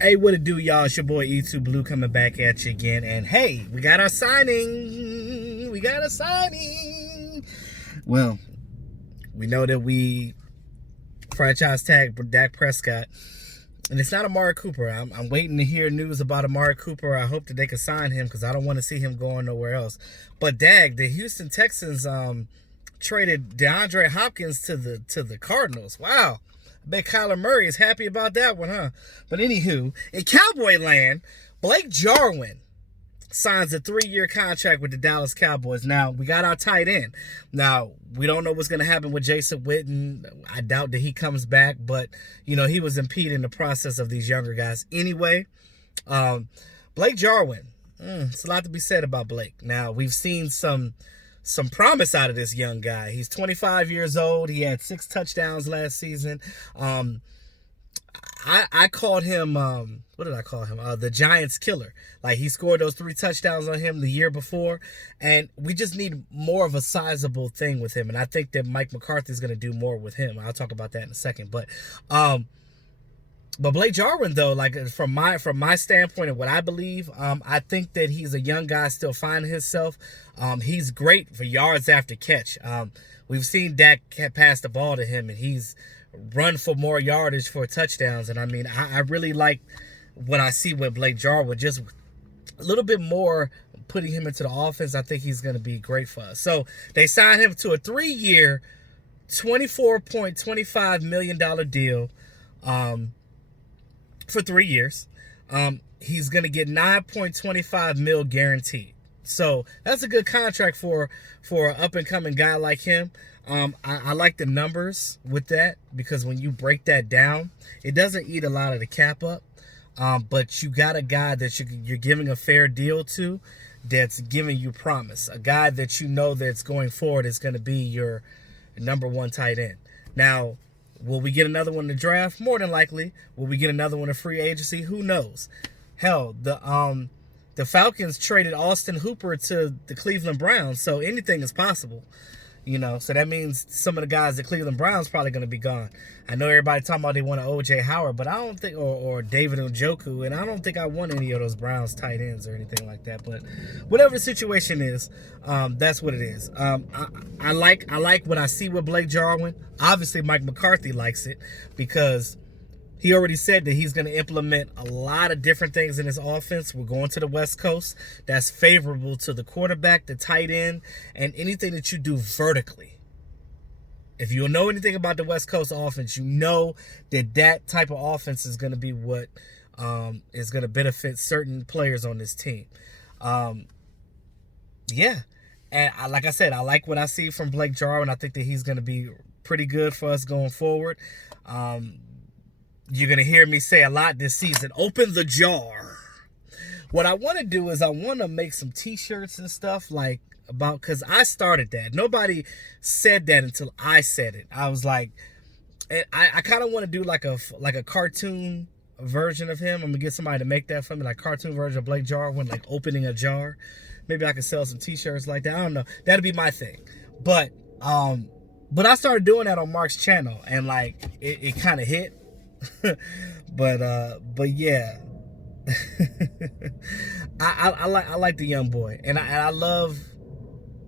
Hey, what it do, y'all? It's your boy E2 Blue coming back at you again. And hey, we got our signing. We got a signing. Well, we know that we franchise tag Dak Prescott. And it's not Amari Cooper. I'm waiting to hear news about Amari Cooper. I hope that they can sign him because I don't want to see him going nowhere else. But the Houston Texans traded DeAndre Hopkins to the Cardinals. Wow. I bet Kyler Murray is happy about that one, huh? But anywho, in Cowboy land, Blake Jarwin signs a 3-year contract with the Dallas Cowboys. Now, we got our tight end. Now, we don't know what's going to happen with Jason Witten. I doubt that he comes back, but, you know, he was impeding the process of these younger guys. Anyway, Blake Jarwin, it's a lot to be said about Blake. Now, we've seen some promise out of this young guy. He's 25 years old. He had 6 touchdowns last season. I called him, what did I call him? The Giants killer. Like, he scored those 3 touchdowns on him the year before, and we just need more of a sizable thing with him, and I think that Mike McCarthy's going to do more with him. I'll talk about that in a second, but Blake Jarwin, though, like from my standpoint and what I believe, I think that he's a young guy still finding himself. He's great for yards after catch. We've seen Dak pass the ball to him, and he's run for more yardage for touchdowns. And I mean, I really like what I see with Blake Jarwin, just a little bit more putting him into the offense. I think he's going to be great for us. So they signed him to a 3-year, $24.25 million deal for 3 years. He's going to get $9.25 million guaranteed. So that's a good contract for an up-and-coming guy like him. I like the numbers with that because when you break that down, it doesn't eat a lot of the cap up. But you got a guy that you're giving a fair deal to that's giving you promise. A guy that you know that's going forward is going to be your number 1 tight end. Now, will we get another one in the draft? More than likely. Will we get another one in free agency? Who knows? Hell, the Falcons traded Austin Hooper to the Cleveland Browns, so anything is possible. You know, so that means some of the guys at Cleveland Browns probably going to be gone. I know everybody talking about they want an O.J. Howard, but I don't think, or David Njoku, and I don't think I want any of those Browns tight ends or anything like that. But whatever the situation is, that's what it is. I like what I see with Blake Jarwin. Obviously, Mike McCarthy likes it because he already said that he's going to implement a lot of different things in his offense. We're going to the West Coast. That's favorable to the quarterback, the tight end, and anything that you do vertically. If you know anything about the West Coast offense, you know that type of offense is going to be what is going to benefit certain players on this team. Yeah. And like I said, I like what I see from Blake Jarwin. I think that he's going to be pretty good for us going forward. You're going to hear me say a lot this season. Open the jar. What I want to do is I want to make some t-shirts and stuff like about, because I started that. Nobody said that until I said it. I was like, I kind of want to do like a cartoon version of him. I'm going to get somebody to make that for me, like cartoon version of Blake Jarwin, like opening a jar. Maybe I could sell some t-shirts like that. I don't know. That'd be my thing. But I started doing that on Mark's channel, and like it kind of hit. but yeah, I like the young boy, and I love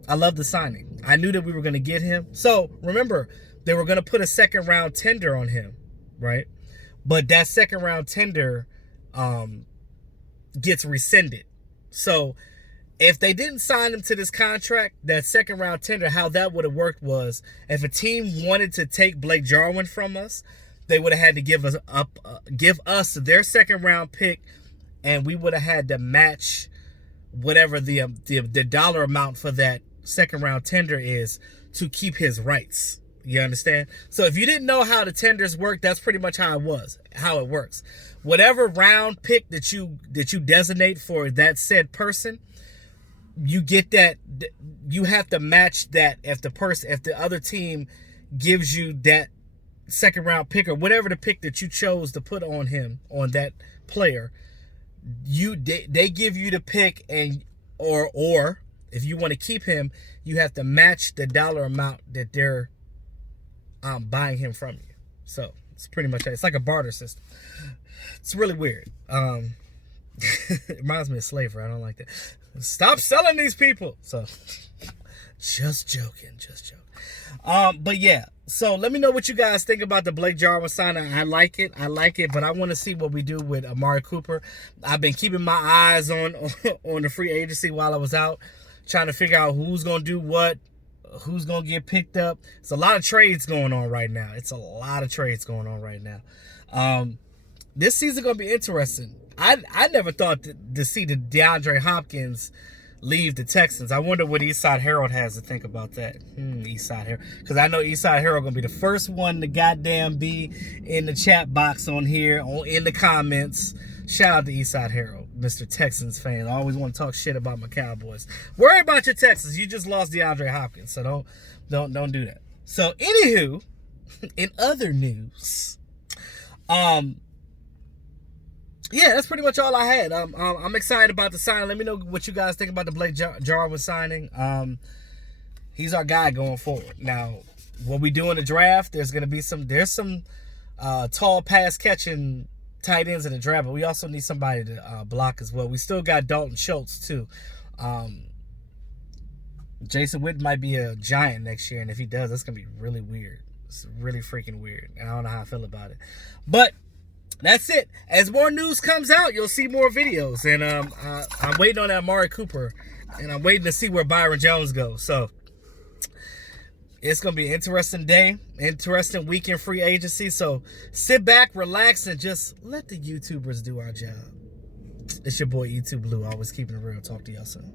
the signing. I knew that we were going to get him. So remember, they were going to put a 2nd round tender on him, right? But that 2nd round tender gets rescinded. So if they didn't sign him to this contract, that 2nd round tender, how that would have worked was, if a team wanted to take Blake Jarwin from us, they would have had to give us their 2nd round pick, and we would have had to match whatever the dollar amount for that 2nd round tender is to keep his rights. You understand? So if you didn't know how the tenders work, that's pretty much how it works. Whatever round pick that you designate for that said person, you get that. You have to match that if the other team gives you that 2nd round pick or whatever the pick that you chose to put on him, on that player, they give you the pick, and or if you want to keep him, you have to match the dollar amount that they're buying him from you. So It's pretty much it. It's like a barter system. It's really weird. It reminds me of slavery. I don't like that. Stop selling these people. So, just joking. But yeah. So let me know what you guys think about the Blake Jarwin signing. I like it, but I want to see what we do with Amari Cooper. I've been keeping my eyes on the free agency while I was out, trying to figure out who's gonna do what, who's gonna get picked up. It's a lot of trades going on right now. This season gonna be interesting. I never thought to see the DeAndre Hopkins leave the Texans. I wonder what Eastside Harold has to think about that. Eastside Harold. Because I know Eastside Harold going to be the first one to goddamn be in the chat box on here, in the comments. Shout out to Eastside Harold, Mr. Texans fan. I always want to talk shit about my Cowboys. Worry about your Texans. You just lost DeAndre Hopkins, so don't do that. So, anywho, in other news, yeah, that's pretty much all I had. I'm excited about the signing. Let me know what you guys think about the Blake Jarwin signing. He's our guy going forward. Now, what we do in the draft, there's some tall pass catching tight ends in the draft, but we also need somebody to block as well. We still got Dalton Schultz too. Jason Witten might be a giant next year, and if he does, that's gonna be really weird. It's really freaking weird, and I don't know how I feel about it. But that's it. As more news comes out, you'll see more videos. And I'm waiting on that Amari Cooper. And I'm waiting to see where Byron Jones goes. So, it's going to be an interesting day. Interesting week in free agency. So, sit back, relax, and just let the YouTubers do our job. It's your boy, YouTube Blue. Always keeping it real. Talk to y'all soon.